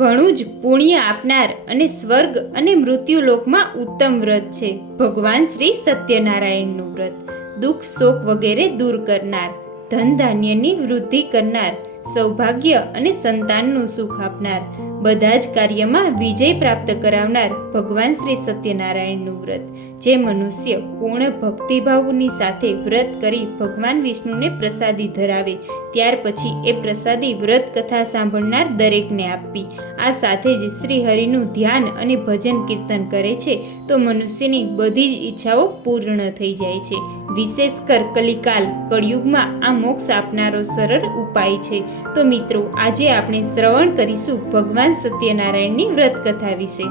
ઘણું જ પુણ્ય આપનાર અને સ્વર્ગ અને મૃત્યુલોકમાં ઉત્તમ વ્રત છે. ભગવાન શ્રી સત્યનારાયણનું વ્રત દુઃખ શોક વગેરે દૂર કરનાર ધન ધાન્યની વૃદ્ધિ કરનાર, સૌભાગ્ય અને સંતાનનું સુખ આપનાર બધા જ કાર્યમાં વિજય પ્રાપ્ત કરાવનાર ભગવાન શ્રી સત્યનારાયણનું વ્રત, જે મનુષ્ય પૂર્ણ ભક્તિભાવની સાથે વ્રત કરી ભગવાન વિષ્ણુને પ્રસાદી ધરાવે, ત્યાર પછી એ પ્રસાદી વ્રત કથા સાંભળનાર દરેકને આપવી. આ સાથે જ શ્રી હરિનું ધ્યાન અને ભજન કીર્તન કરે છે, તો મનુષ્યની બધી જ ઈચ્છાઓ પૂર્ણ થઈ જાય છે. વિશેષ કર કલિકાલ કળિયુગમાં આ મોક્ષ આપનારો સરળ ઉપાય છે. તો મિત્રો, આજે આપણે શ્રવણ કરીશું ભગવાન સત્યનારાયણની વ્રત કથા વિશે.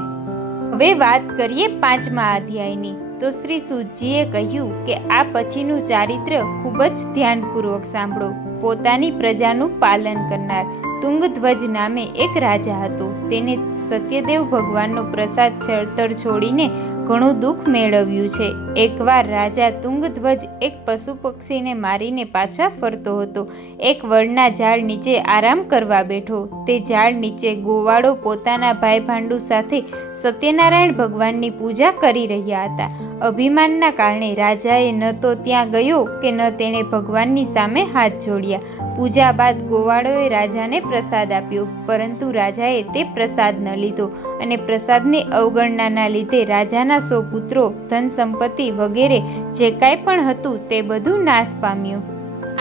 હવે વાત કરીએ પાંચમા અધ્યાયની. તો શ્રી સુજીએ કહ્યું કે આ પછીનું ચારિત્ર ખૂબ જ ધ્યાનપૂર્વક સાંભળો. પોતાની પ્રજાનું પાલન કરનાર તુંગધ્વજ નામે એક રાજા હતો. તેને સત્યદેવ ભગવાનનો પ્રસાદ છળતર છોડીને ઘણું દુઃખ મેળવ્યું છે. એકવાર રાજા તુંગધ્વજ એક પશુ પક્ષીને મારીને પાછા ફરતો હતો. એક વડના ઝાડ નીચે આરામ કરવા બેઠો. તે ઝાડ નીચે ગોવાળો પોતાના ભાઈ ભાંડુ સાથે સત્યનારાયણ ભગવાનની પૂજા કરી રહ્યા હતા. અભિમાનના કારણે રાજાએ ન તો ત્યાં ગયો કે ન તેણે ભગવાનની સામે હાથ જોડ્યા. પૂજા બાદ ગોવાળોએ રાજાને પ્રસાદ આપ્યો, પરંતુ રાજાએ તે પ્રસાદ ન લીધો અને પ્રસાદની અવગણનાના લીધે રાજાના સો પુત્રો, ધન સંપત્તિ વગેરે જે કાંઈ પણ હતું તે બધું નાશ પામ્યું.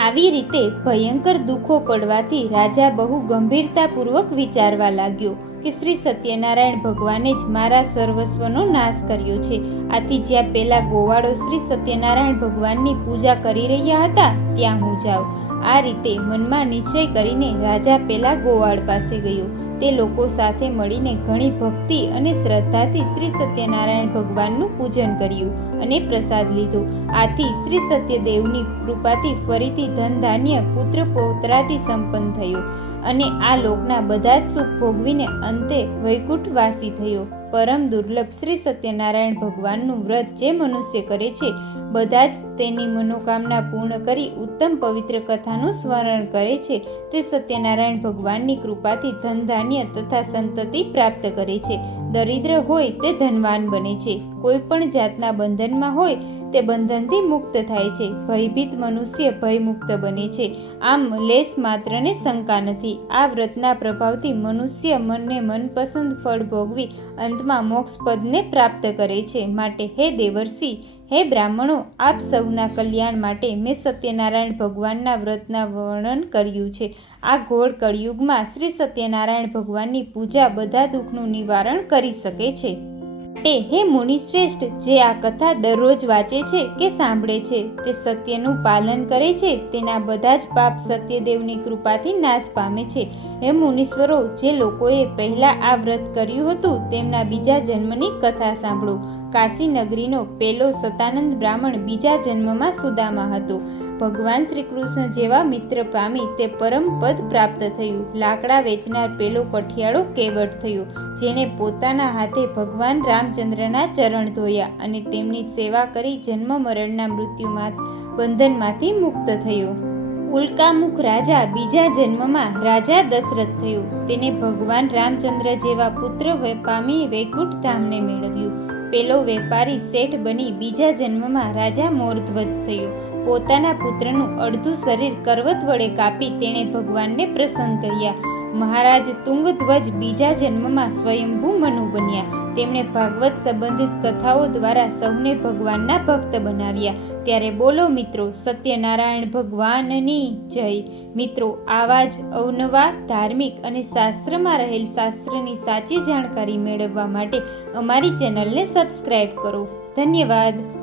આવી રીતે ભયંકર દુઃખો પડવાથી રાજા બહુ ગંભીરતાપૂર્વક વિચારવા લાગ્યો. કે શ્રી સત્યનારાયણ ભગવાને જ મારા સર્વસ્વનો નાશ કર્યો છે. આથી જ્યાં પહેલાં ગોવાળો શ્રી સત્યનારાયણ ભગવાનની પૂજા કરી રહ્યા હતા, ત્યાં હું જાઉં. આ રીતે મનમાં નિશ્ચય કરીને રાજા પહેલાં ગોવાળ પાસે ગયો. તે લોકો સાથે મળીને ઘણી ભક્તિ અને શ્રદ્ધાથી શ્રી સત્યનારાયણ ભગવાનનું પૂજન કર્યું અને પ્રસાદ લીધો. આથી શ્રી સત્યદેવની કૃપાથી ફરીથી ધન ધાન્ય પુત્ર પૌત્રાથી સંપન્ન થયો. અને આ લોકના બધા જ સુખ ભોગવીને અંતે વૈકુંઠવાસી થયો. પરમ દુર્લભ શ્રી સત્યનારાયણ ભગવાનનું વ્રત જે મનુષ્ય કરે છે, બધા જ તેની મનોકામના પૂર્ણ કરી ઉત્તમ પવિત્ર કથાનું સ્મરણ કરે છે, તે સત્યનારાયણ ભગવાનની કૃપાથી ધન ધાન્ય તથા સંતતિ પ્રાપ્ત કરે છે. દરિદ્ર હોય તે ધનવાન બને છે. કોઈ પણ જાતના બંધનમાં હોય તે બંધનથી મુક્ત થાય છે. ભયભીત મનુષ્ય ભયમુક્ત બને છે. આમ લેશ માત્રને શંકા નથી. આ વ્રતના પ્રભાવથી મનુષ્ય મનને મનપસંદ ફળ ભોગવી અંતમાં મોક્ષપદને પ્રાપ્ત કરે છે. માટે હે દેવર્ષિ, હે બ્રાહ્મણો, આપ સૌના કલ્યાણ માટે મેં સત્યનારાયણ ભગવાનના વ્રતના વર્ણન કર્યું છે. આ ઘોર કળિયુગમાં શ્રી સત્યનારાયણ ભગવાનની પૂજા બધા દુઃખનું નિવારણ કરી શકે છે. માટે હે મુનિશ્રેષ્ઠ, જે આ કથા દરરોજ વાંચે છે કે સાંભળે છે, તે સત્યનું પાલન કરે છે, તેના બધા જ પાપ સત્યદેવની કૃપાથી નાશ પામે છે. હે મુનીશ્વરો, જે લોકોએ પહેલા આ વ્રત કર્યું હતું, તેમના બીજા જન્મની કથા સાંભળો. કાશી નગરીનો પેલો સતાનંદ બ્રાહ્મણ બીજા જન્મમાં સુદામા હતો. ભગવાન શ્રી કૃષ્ણ જેવા મિત્ર પામી તે પરમ પદ પ્રાપ્ત થયું. લાકડા વેચનાર પેલો કઠિયાળો કેવટ થયો, જેને પોતાના હાથે ભગવાન રામચંદ્રના ચરણ ધોયા અને તેમની સેવા કરી જન્મ મરણના મૃત્યુમાં બંધનમાંથી મુક્ત થયો. ઉલ્કામુખ રાજા બીજા જન્મમાં રાજા દશરથ થયો. તેને ભગવાન રામચંદ્ર જેવા પુત્ર પામી વૈકુંઠ ધામને મેળવ્યું. પેલો વેપારી શેઠ બની બીજા જન્મમાં રાજા મોરધ્વજ થયો. પોતાના પુત્રનું અડધું શરીર કરવત વડે કાપી તેણે ભગવાનને પ્રસન્ન કર્યા. મહારાજ તુંગધ્વજ બીજા જન્મમાં સ્વયંભૂ મનુ બન્યા. તેમણે ભાગવત સંબંધિત કથાઓ દ્વારા સૌને ભગવાનના ભક્ત બનાવ્યા. ત્યારે બોલો મિત્રો, સત્યનારાયણ ભગવાનની જય. મિત્રો, આવા જ અવનવા ધાર્મિક અને શાસ્ત્રમાં રહેલ શાસ્ત્રની સાચી જાણકારી મેળવવા માટે અમારી ચેનલને સબસ્ક્રાઈબ કરો. ધન્યવાદ.